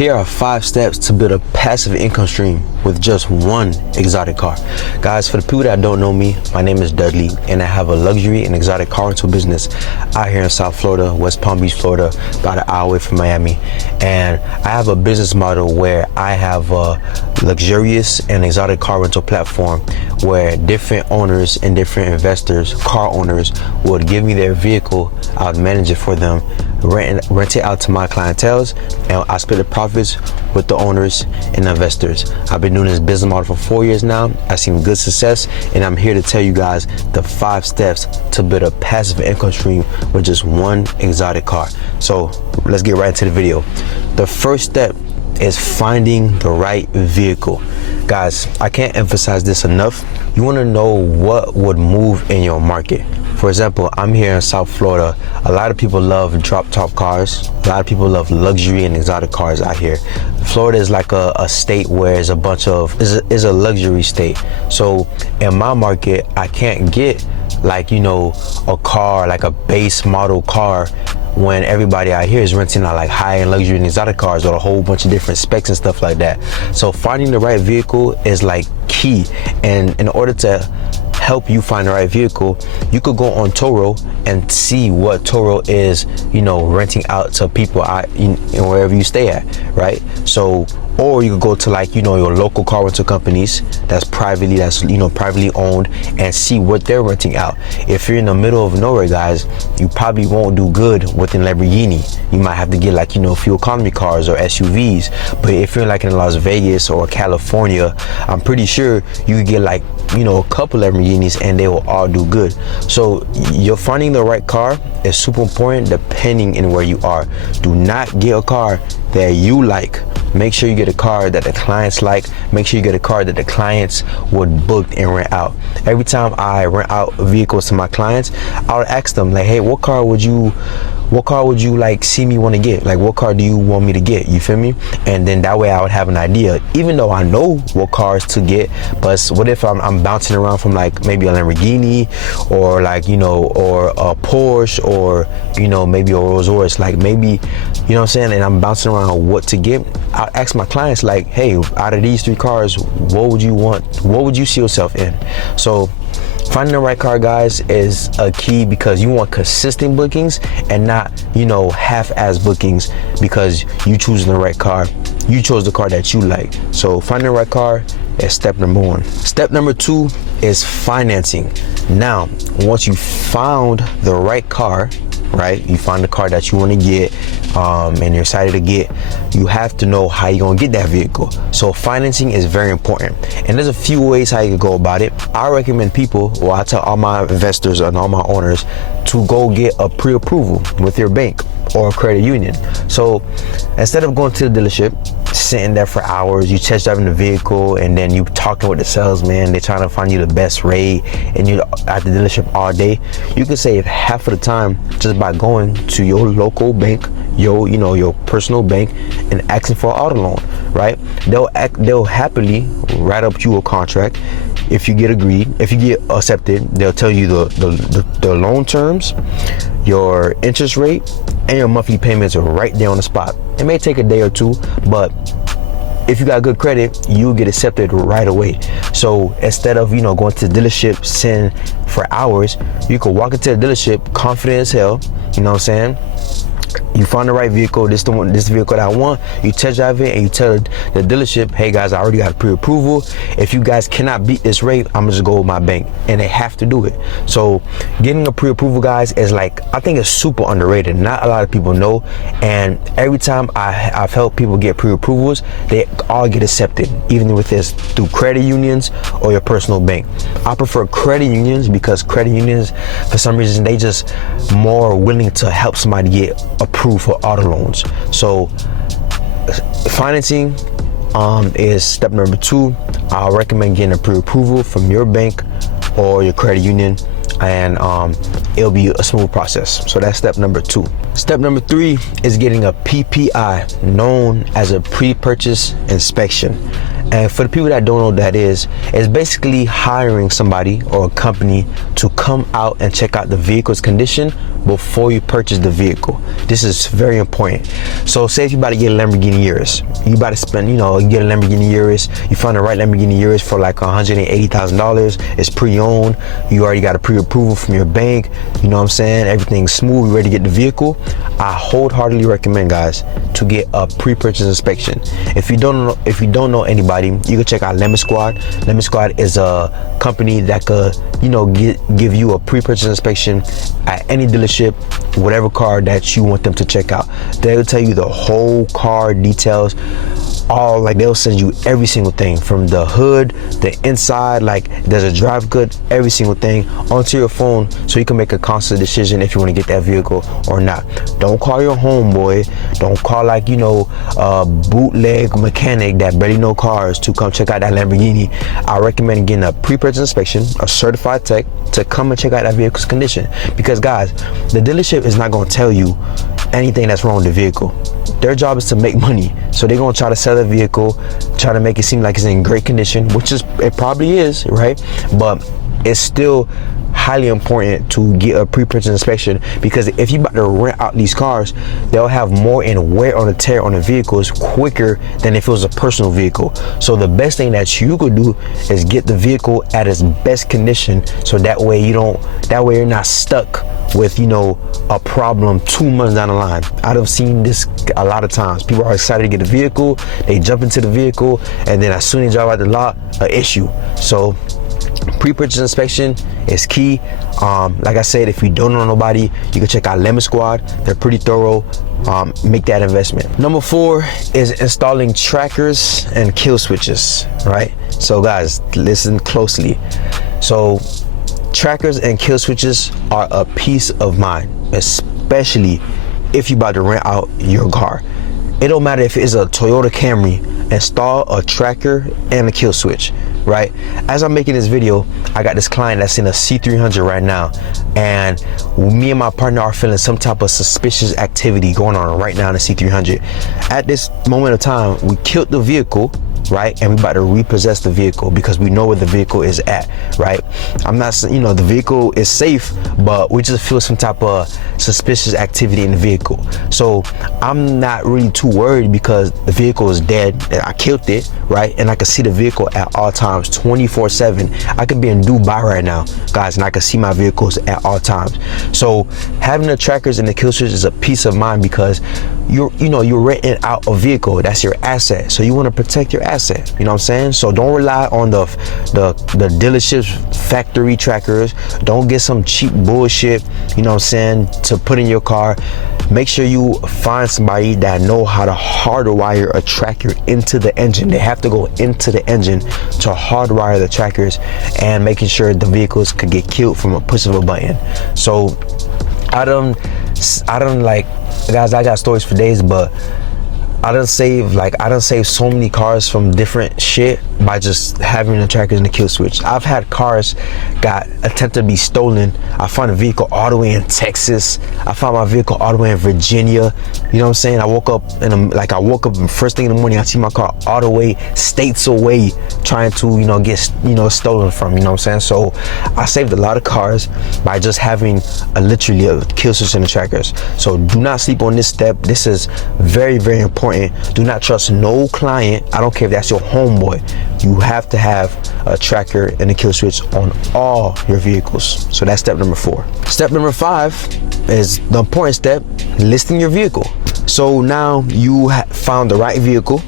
Here are 5 steps to build a passive income stream with just one exotic car. Guys, for the people that don't know me, my name is Dudley, and I have a luxury and exotic car rental business out here in South Florida, West Palm Beach, Florida, about an hour away from Miami. And I have a business model where I have a luxurious and exotic car rental platform where different owners and different investors, car owners, would give me their vehicle. I would manage it for them, rent it out to my clientels, and I split the profits with the owners and investors. I've been doing this business model for 4 years now. I've seen good success, and I'm here to tell you guys the 5 steps to build a passive income stream with just one exotic car. So let's get right into the video. The first step is finding the right vehicle. Guys, I can't emphasize this enough. You want to know what would move in your market. For example, I'm here in South Florida. A lot of people love drop top cars. A lot of people love luxury and exotic cars out here. Florida is like a state where it's a bunch of, is a luxury state. So in my market, I can't get like, you know, a car, like a base model car, when everybody out here is renting out like high-end luxury and exotic cars with a whole bunch of different specs and stuff like that. So finding the right vehicle is like key. And in order to help you find the right vehicle, you could go on Turo and see what Turo is, you know, renting out to people out in wherever you stay at, right? So, or you could go to like, you know, your local car rental companies that's privately owned, and see what they're renting out. If you're in the middle of nowhere, guys, you probably won't do good with a Lamborghini. You might have to get like, you know, fuel economy cars or SUVs. But if you're like in Las Vegas or California, I'm pretty sure you could get like, you know, a couple Lamborghinis and they will all do good. So you're finding the right car is super important depending on where you are. Do not get a car that you like. Make sure you get a car that the clients like. Make sure you get a car that the clients would book and rent out. Every time I rent out vehicles to my clients, I would ask them like, hey, what car would you like see me want to get? Like, what car do you want me to get? You feel me? And then that way I would have an idea, even though I know what cars to get. But what if I'm bouncing around from like maybe a Lamborghini or like, you know, or a Porsche, or, you know, maybe a Rolls Royce, like maybe, you know what I'm saying? And I'm bouncing around what to get. I'll ask my clients like, hey, out of these 3 cars, what would you want? What would you see yourself in? So finding the right car, guys, is a key, because you want consistent bookings and not, you know, half-ass bookings because you choosing the right car. You chose the car that you like. So finding the right car is step number 1. Step number 2 is financing. Now, once you found the right car, right? You find the car that you want to get, and you're excited to get, you have to know how you're going to get that vehicle. So financing is very important. And there's a few ways how you can go about it. I recommend people, or I tell all my investors and all my owners, to go get a pre-approval with your bank or a credit union. So instead of going to the dealership, sitting there for hours, you test driving the vehicle, and then you talking with the salesman, they're trying to find you the best rate, and you're at the dealership all day, you can save half of the time just by going to your local bank, your personal bank, and asking for an auto loan, right? They'll happily write up you a contract. If you get accepted, they'll tell you the loan terms, your interest rate, and your monthly payments are right there on the spot. It may take a day or 2, but if you got good credit, you'll get accepted right away. So instead of, you know, going to the dealership, sitting for hours, you could walk into the dealership confident as hell, you know what I'm saying? You find the right vehicle, this vehicle that I want, you test drive it, and you tell the dealership, hey guys, I already got pre-approval. If you guys cannot beat this rate, I'm gonna just go with my bank. And they have to do it. So getting a pre-approval, guys, is like, I think it's super underrated. Not a lot of people know. And every time I've helped people get pre-approvals, they all get accepted, even with this through credit unions or your personal bank. I prefer credit unions because credit unions, for some reason, they just more willing to help somebody get approved for auto loans. So financing is step number 2. I recommend getting a pre-approval from your bank or your credit union, and it'll be a smooth process. So that's step number 2. Step number 3 is getting a PPI, known as a pre-purchase inspection. And for the people that don't know what that is, it's basically hiring somebody or a company to come out and check out the vehicle's condition before you purchase the vehicle. This is very important. So say if you about to get a Lamborghini Urus, you about to spend, you get a Lamborghini Urus, you find the right Lamborghini Urus for like $180,000. It's pre-owned. You already got a pre-approval from your bank. You know what I'm saying? Everything's smooth. You're ready to get the vehicle. I wholeheartedly recommend, guys, to get a pre-purchase inspection. If you don't know anybody, you can check out Lemon Squad. Lemon Squad is a company that could, give you a pre-purchase inspection at any dealership, whatever car that you want them to check out. They'll tell you the whole car details. They'll send you every single thing from the hood, the inside, does it drive good, every single thing onto your phone, so you can make a constant decision if you want to get that vehicle or not. Don't call your homeboy. Don't call a bootleg mechanic that barely know cars to come check out that Lamborghini. I recommend getting a pre-purchase inspection, a certified tech to come and check out that vehicle's condition, because guys, the dealership is not going to tell you anything that's wrong with the vehicle. Their job is to make money, so they're gonna try to sell the vehicle, try to make it seem like it's in great condition, which it probably is, right? But it's still highly important to get a pre-purchase inspection, because if you're about to rent out these cars, they'll have more in wear on the tear on the vehicles quicker than if it was a personal vehicle. So the best thing that you could do is get the vehicle at its best condition, so that way you're not stuck with a problem 2 months down the line. I've seen this a lot of times. People are excited to get a vehicle, they jump into the vehicle, and then as soon as they drive out the lot, an issue. So pre-purchase inspection is key. Like I said, if you don't know nobody, you can check out Lemon Squad. They're pretty thorough. Make that investment. Number 4 is installing trackers and kill switches, right? So guys, listen closely. So trackers and kill switches are a peace of mind, especially if you're about to rent out your car. It don't matter if it's a Toyota Camry, install a tracker and a kill switch, right? As I'm making this video, I got this client that's in a C300 right now, and me and my partner are feeling some type of suspicious activity going on right now in the C300. At this moment of time, we killed the vehicle, right? And we're about to repossess the vehicle because we know where the vehicle is at, right? I'm not, the vehicle is safe, but we just feel some type of suspicious activity in the vehicle. So I'm not really too worried because the vehicle is dead. I killed it, right? And I can see the vehicle at all times, 24/7. I could be in Dubai right now, guys, and I can see my vehicles at all times. So having the trackers and the kill switch is a peace of mind, because you're renting out a vehicle. That's your asset. So you want to protect your asset. You know what I'm saying? So don't rely on the dealership's factory trackers. Don't get some cheap bullshit, you know what I'm saying, to put in your car. Make sure you find somebody that know how to hardwire a tracker into the engine. They have to go into the engine to hardwire the trackers, and making sure the vehicles could get killed from a push of a button. So I don't guys, I got stories for days, but I done saved so many cars from different shit by just having the trackers and the kill switch. I've had cars got attempted to be stolen. I found a vehicle all the way in Texas. I found my vehicle all the way in Virginia. You know what I'm saying? I woke up first thing in the morning, I see my car all the way states away trying to, get, stolen from, you know what I'm saying? So I saved a lot of cars by just having literally a kill switch and the trackers. So do not sleep on this step. This is very, very important. Do not trust no client. I don't care if that's your homeboy. You have to have a tracker and a kill switch on all your vehicles. So that's step number 4. Step number 5 is the important step: listing your vehicle. So now you found the right vehicle,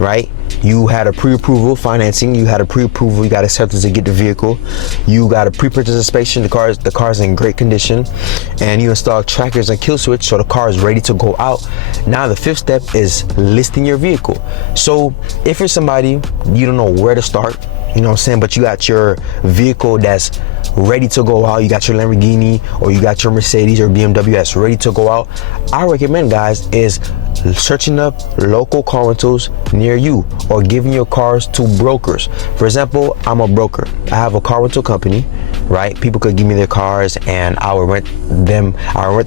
right? You had a pre-approval financing, you had a pre-approval, you got acceptance to get the vehicle, you got a pre-purchase inspection, the car's in great condition, and you install trackers and kill switch, so the car is ready to go out. Now the 5th step is listing your vehicle. So if you're somebody, you don't know where to start, you know what I'm saying, but you got your vehicle that's ready to go out, you got your Lamborghini or you got your Mercedes or BMW that's ready to go out, I recommend, guys, is searching up local car rentals near you, or giving your cars to brokers. For example, I'm a broker. I have a car rental company, right? People could give me their cars and I will rent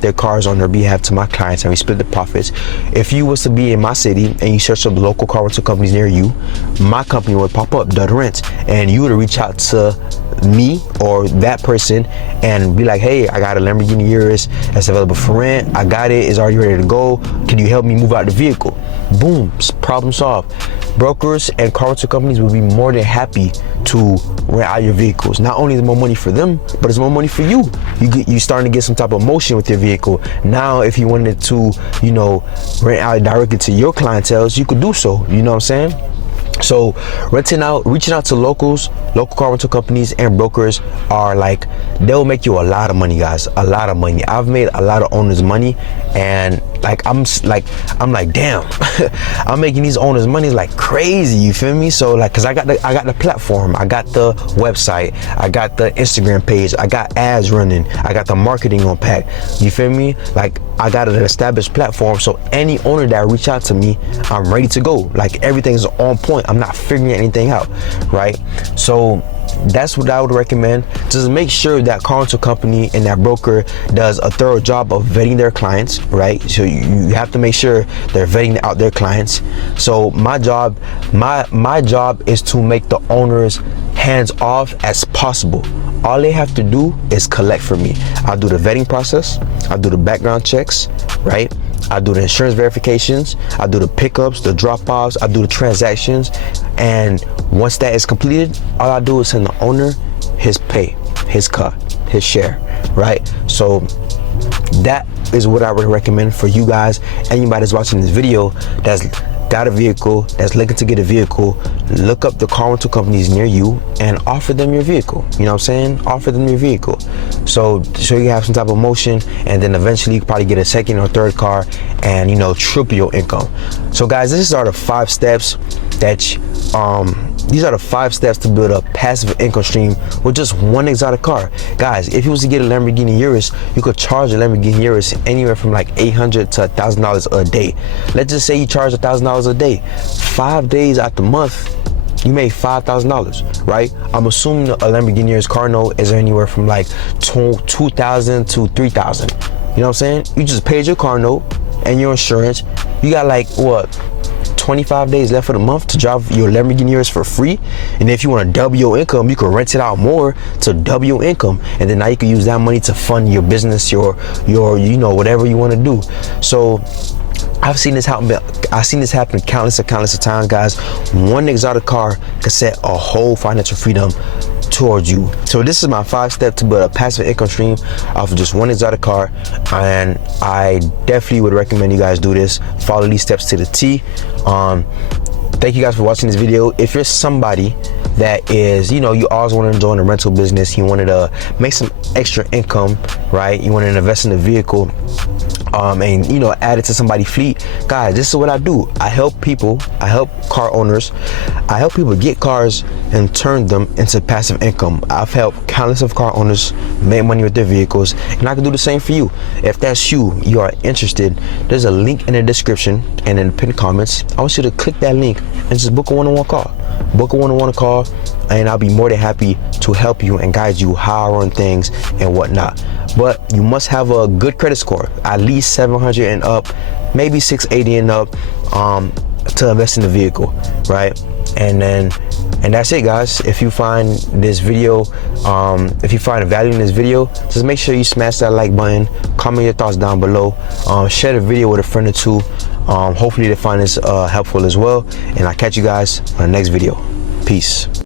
their cars on their behalf to my clients, and we split the profits. If you was to be in my city and you search up local car rental companies near you, my company would pop up, Dud Rent, and you would reach out to me or that person and be like, hey, I got a Lamborghini Urus that's available for rent. I got it. It's already ready to go. Can you help me move out the vehicle? Boom, problem solved. Brokers and car rental companies will be more than happy to rent out your vehicles. Not only is it more money for them, but it's more money for you. You starting to get some type of motion with your vehicle. Now, if you wanted to, rent out directly to your clientele, you could do so. You know what I'm saying? So reaching out to local car rental companies and brokers are like, they'll make you a lot of money, guys, a lot of money. I've made a lot of owners money, and I'm like, damn, I'm making these owners money like crazy. You feel me? So like, cause I got the platform, I got the website, I got the Instagram page, I got ads running, I got the marketing on pack. You feel me? Like, I got an established platform, so any owner that reach out to me, I'm ready to go. Like, everything's on point. I'm not figuring anything out, right? So that's what I would recommend. Just make sure that car rental company and that broker does a thorough job of vetting their clients, right? So you have to make sure they're vetting out their clients. So my job is to make the owners hands off as possible. All they have to do is collect from me. I'll do the vetting process, I'll do the background checks, right? I'll do the insurance verifications, I'll do the pickups, the drop-offs, I'll do the transactions, and once that is completed, all I do is send the owner his pay, his cut, his share, right? So that is what I would recommend for you guys. Anybody that's watching this video that's got a vehicle, that's looking to get a vehicle, look up the car rental companies near you and offer them your vehicle. You know what I'm saying? Offer them your vehicle. So you have some type of motion, and then eventually you can probably get a second or third car and, triple your income. So guys, these are the 5 steps to build a passive income stream with just one exotic car. Guys, if you was to get a Lamborghini Urus, you could charge a Lamborghini Urus anywhere from like $800 to $1,000 a day. Let's just say you charge $1,000 a day. 5 days out the month, you made $5,000, right? I'm assuming a Lamborghini Urus car note is anywhere from like $2,000 to $3,000. You know what I'm saying? You just paid your car note and your insurance. You got like, what, 25 days left for the month to drive your Lamborghini Urus for free. And if you want to double your income, you can rent it out more to double your income, and then now you can use that money to fund your business, your whatever you want to do. So I've seen this happen countless of times, guys. One exotic car can set a whole financial freedom towards you. So this is my 5 step to build a passive income stream off of just one exotic car, and I definitely would recommend you guys do this. Follow these steps to the T. Thank you guys for watching this video. If you're somebody that is, you always want to join the rental business, you wanted to make some extra income, right? You want to invest in a vehicle, and add it to somebody's fleet. Guys, this is what I do. I help car owners, I help people get cars and turn them into passive income. I've helped countless of car owners make money with their vehicles, and I can do the same for you. If that's you are interested, there's a link in the description and in the pinned comments. I want you to click that link and just book a one-on-one call. Book a one-on-one call, and I'll be more than happy to help you and guide you how I run things and whatnot. But you must have a good credit score, at least 700 and up, maybe 680 and up, to invest in the vehicle, right? And that's it, guys. If you find this video, if you find value in this video, just make sure you smash that like button, comment your thoughts down below, share the video with a friend or two. Hopefully they find this helpful as well, and I'll catch you guys on the next video. Peace.